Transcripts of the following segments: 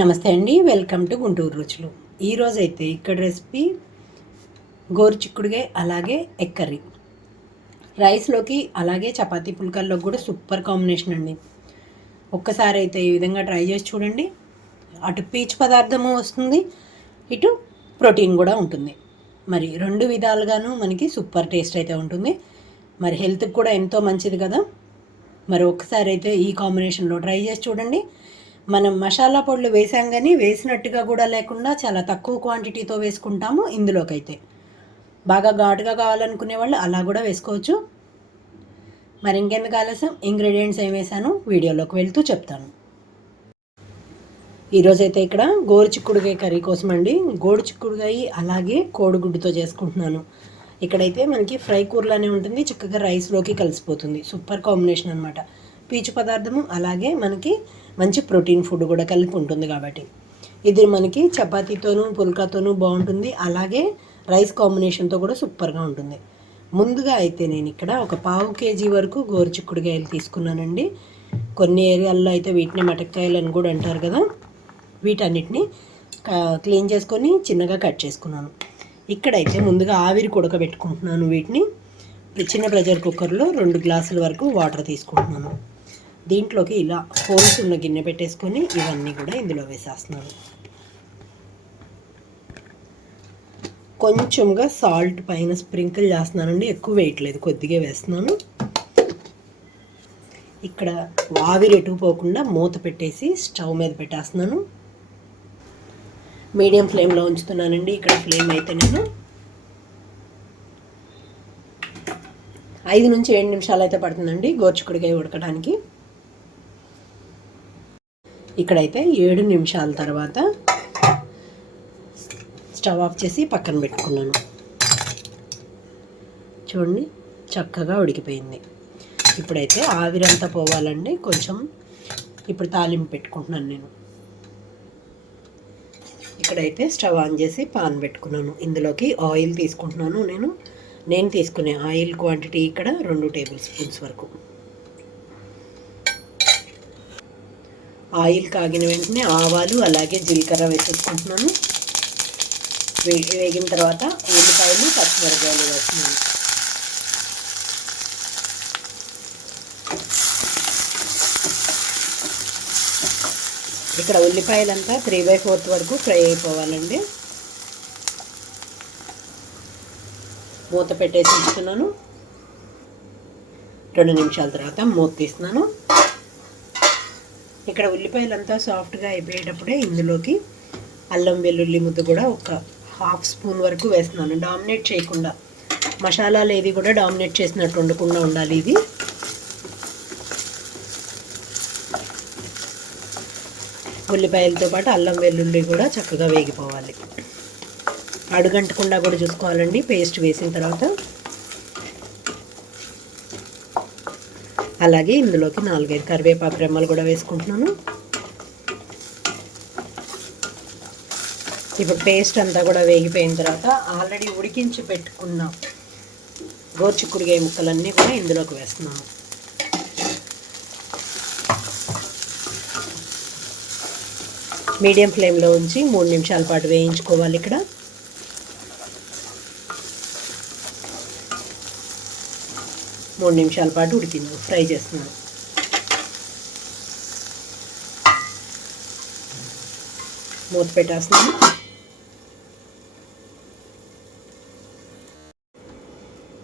నమస్తే అండి welcome to Guntur రుచులు. ఈరోజు అయితే ఇక్కడ రెసిపీ గోరు చిక్కుడుగా అలాగే ఎక్కర్రీ రైస్లోకి అలాగే చపాతీ పుల్కల్లోకి కూడా సూపర్ కాంబినేషన్ అండి. ఒక్కసారి అయితే ఈ విధంగా ట్రై చేసి చూడండి. అటు పీచు పదార్థము వస్తుంది ఇటు ప్రోటీన్ కూడా ఉంటుంది. మరి రెండు విధాలుగాను మనకి సూపర్ టేస్ట్ అయితే ఉంటుంది. మరి హెల్త్కి కూడా ఎంతో మంచిది కదా. మరి ఒక్కసారి అయితే ఈ కాంబినేషన్లో ట్రై చేసి చూడండి. మనం మసాలా పొడులు వేసాం కానీ వేసినట్టుగా కూడా లేకుండా చాలా తక్కువ క్వాంటిటీతో వేసుకుంటాము ఇందులోకైతే. బాగా ఘాటుగా కావాలనుకునే వాళ్ళు అలా కూడా వేసుకోవచ్చు. మరి ఇంకెందుకు ఆలస్యం? ఇంగ్రీడియంట్స్ ఏం వేసాను వీడియోలోకి వెళ్తూ చెప్తాను. ఈరోజైతే ఇక్కడ గోరు చిక్కుడుకాయ కర్రీ కోసం అండి గోడు చిక్కుడుగాయ అలాగే కోడిగుడ్డుతో చేసుకుంటున్నాను. ఇక్కడైతే మనకి ఫ్రై కూరలానే ఉంటుంది. చక్కగా రైస్లోకి కలిసిపోతుంది. సూపర్ కాంబినేషన్ అనమాట పీచు పదార్థము అలాగే మనకి మంచి ప్రోటీన్ ఫుడ్ కూడా కలిపి ఉంటుంది కాబట్టి. ఇది మనకి చపాతీతోనూ పుల్కాతోనూ బాగుంటుంది. అలాగే రైస్ కాంబినేషన్తో కూడా సూపర్గా ఉంటుంది. ముందుగా అయితే నేను ఇక్కడ ఒక పావు కేజీ వరకు గోరుచిక్కుడుకాయలు తీసుకున్నానండి. కొన్ని ఏరియాల్లో అయితే వీటిని మటక్కాయలు అని కూడా అంటారు కదా. వీటన్నిటిని క్లీన్ చేసుకొని చిన్నగా కట్ చేసుకున్నాను. ఇక్కడైతే ముందుగా ఆవిరి కొడకబెట్టుకుంటున్నాను వీటిని. చిన్న ప్రెషర్ కుక్కర్లో రెండు గ్లాసుల వరకు వాటర్ తీసుకుంటున్నాను. దీంట్లోకి ఇలా హోల్స్ ఉన్న గిన్నె పెట్టేసుకొని ఇవన్నీ కూడా ఇందులో వేసేస్తున్నాను కొంచెంగా సాల్ట్ పైన స్ప్రింకిల్ చేస్తున్నానండి ఎక్కువ వేయట్లేదు కొద్దిగా వేస్తున్నాను. ఇక్కడ ఆవిరి ఎటు పోకుండా మూత పెట్టేసి స్టవ్ మీద పెట్టేస్తున్నాను. మీడియం ఫ్లేమ్లో ఉంచుతున్నానండి ఇక్కడ ఫ్లేమ్ అయితే నేను. ఐదు నుంచి ఏడు నిమిషాలు అయితే పడుతుందండి గోర్చుకుడికాయ ఉడకడానికి. ఇక్కడైతే ఏడు నిమిషాల తర్వాత స్టవ్ ఆఫ్ చేసి పక్కన పెట్టుకున్నాను. చూడండి చక్కగా ఉడికిపోయింది. ఇప్పుడైతే ఆవిరంతా పోవాలండి కొంచెం ఇప్పుడు తాలింపు పెట్టుకుంటున్నాను నేను. ఇక్కడైతే స్టవ్ ఆన్ చేసి పాన్ పెట్టుకున్నాను. ఇందులోకి ఆయిల్ తీసుకుంటున్నాను నేను. నేను తీసుకునే ఆయిల్ క్వాంటిటీ ఇక్కడ రెండు టేబుల్ స్పూన్స్ వరకు. ఆయిల్ కాగిన వెంటనే ఆవాలు అలాగే జీలకర్ర వేసేసుకుంటున్నాను. వేగిన తర్వాత ఉల్లిపాయలు పచ్చిమిరపకాయలు వేస్తున్నాను. ఇక్కడ ఉల్లిపాయలంతా త్రీ బై ఫోర్త్ వరకు ఫ్రై అయిపోవాలండి. మూత పెట్టేసి ఉంచుతున్నాను. రెండు నిమిషాల తర్వాత మూత తీస్తున్నాను. ఇక్కడ ఉల్లిపాయలంతా సాఫ్ట్గా అయిపోయేటప్పుడే ఇందులోకి అల్లం వెల్లుల్లి ముద్ద కూడా ఒక హాఫ్ స్పూన్ వరకు వేస్తున్నాను. డామినేట్ చేయకుండా. మసాలాలు ఏది కూడా డామినేట్ చేసినట్టు ఉండకుండా ఉండాలి ఇది ఉల్లిపాయలతో పాటు అల్లం వెల్లుల్లి కూడా చక్కగా వేగిపోవాలి. అడుగంటకుండా కూడా చూసుకోవాలండి. పేస్ట్ వేసిన తర్వాత అలాగే ఇందులోకి నాలుగైదు కరివేపాకు రెమ్మలు కూడా వేసుకుంటున్నాను. ఇప్పుడు పేస్ట్ అంతా కూడా వేగిపోయిన తర్వాత ఆల్రెడీ ఉడికించి పెట్టుకున్న గోర్చిక్కుడికాయ ముక్కలన్నీ కూడా ఇందులోకి వేస్తున్నాను. మీడియం ఫ్లేమ్లో ఉంచి మూడు నిమిషాల పాటు వేయించుకోవాలి ఇక్కడ. మూడు నిమిషాల పాటు ఉడికింది. ఫ్రై చేస్తున్నాను. మూత పెట్టేస్తున్నాను.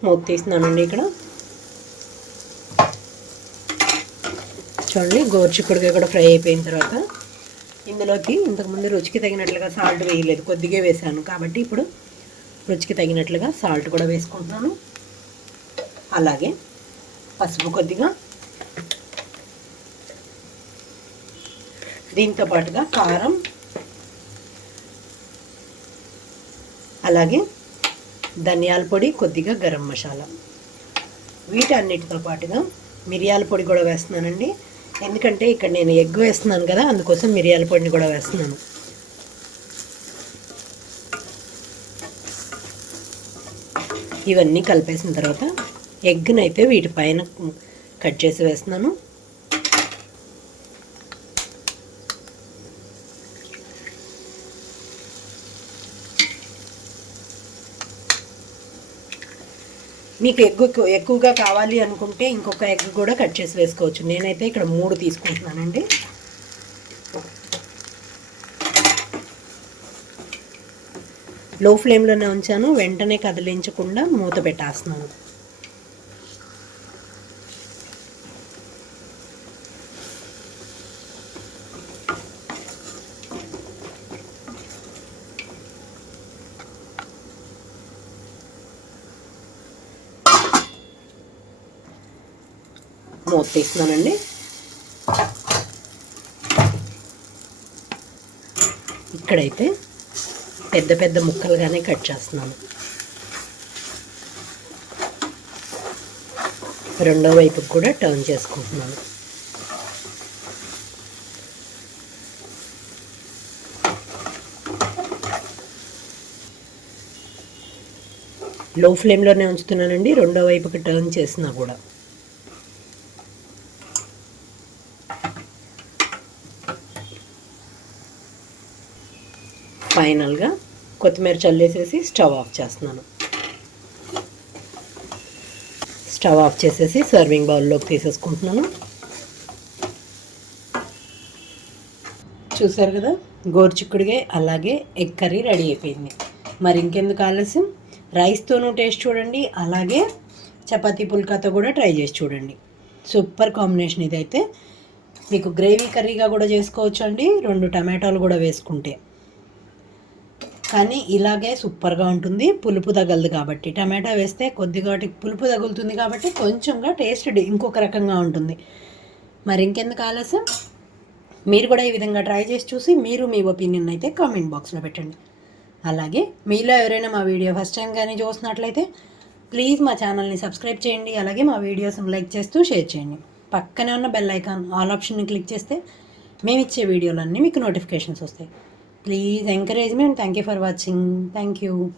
మూత తీస్తున్నానండి ఇక్కడ. చూడండి గోర్చిక్కుడిగా కూడా ఫ్రై అయిపోయిన తర్వాత ఇందులోకి ఇంతకుముందు రుచికి తగినట్లుగా సాల్ట్ వేయలేదు. కొద్దిగా వేసాను. కాబట్టి ఇప్పుడు రుచికి తగినట్లుగా సాల్ట్ కూడా వేసుకుంటున్నాను. అలాగే పసుపు కొద్దిగా. దీంతో పాటుగా కారం. అలాగే ధనియాల పొడి కొద్దిగా గరం మసాలా. వీటన్నిటితో పాటుగా మిరియాల పొడి కూడా వేస్తున్నానండి. ఎందుకంటే ఇక్కడ నేను ఎగ్ వేస్తున్నాను కదా అందుకోసం మిరియాల పొడిని కూడా వేస్తున్నాను. ఇవన్నీ కలిపేసిన తర్వాత ఎగ్ని అయితే వీటి పైన కట్ చేసి వేస్తున్నాను. మీకు ఎగ్ ఎక్కువగా కావాలి అనుకుంటే ఇంకొక ఎగ్ కూడా కట్ చేసి వేసుకోవచ్చు. నేనైతే ఇక్కడ మూడు తీసుకుంటున్నానండి. లో ఫ్లేమ్లోనే ఉంచాను. వెంటనే కదిలించకుండా మూత పెట్టేస్తున్నాను. మూత తీస్తున్నానండి ఇక్కడైతే పెద్ద పెద్ద ముక్కలుగానే కట్ చేస్తున్నాను. రెండో వైపుకి కూడా టర్న్ చేసుకుంటున్నాను. లో ఫ్లేమ్లోనే ఉంచుతున్నానండి. రెండో వైపుకి టర్న్ చేసినా కూడా. ఫైనల్గా కొత్తిమీర చల్లేసేసి స్టవ్ ఆఫ్ చేస్తున్నాను. స్టవ్ ఆఫ్ చేసేసి సర్వింగ్ బౌల్లోకి తీసేసుకుంటున్నాను. చూసారు కదా? గోరుచిక్కుడిగా అలాగే ఎగ్ కర్రీ రెడీ అయిపోయింది. మరి ఇంకెందుకు ఆలస్యం? రైస్తోనూ టేస్ట్ చూడండి అలాగే చపాతీ పుల్కాతో కూడా ట్రై చేసి చూడండి. సూపర్ కాంబినేషన్ ఇదైతే. మీకు గ్రేవీ కర్రీగా కూడా చేసుకోవచ్చు అండి రెండు టమాటాలు కూడా వేసుకుంటే. కానీ ఇలాగే సూపర్గా ఉంటుంది. పులుపు తగలదు కాబట్టి. టమాటా వేస్తే కొద్దిగా పులుపు తగులుతుంది కాబట్టి కొంచెంగా టేస్ట్ ఇంకొక రకంగా ఉంటుంది. మరి ఇంకెందుకు ఆలస్యం? మీరు కూడా ఈ విధంగా ట్రై చేసి చూసి మీరు మీ ఒపీనియన్ అయితే కామెంట్ బాక్స్లో పెట్టండి. అలాగే మీలో ఎవరైనా మా వీడియో ఫస్ట్ టైం కానీ చూసినట్లయితే ప్లీజ్ మా ఛానల్ని సబ్స్క్రైబ్ చేయండి. అలాగే మా వీడియోస్ని లైక్ చేస్తూ షేర్ చేయండి. పక్కనే ఉన్న బెల్ ఐకాన్ ఆల్ ఆప్షన్ని క్లిక్ చేస్తే మేము ఇచ్చే వీడియోలన్నీ మీకు నోటిఫికేషన్స్ వస్తాయి. Please encourage me and thank you for watching. Thank you.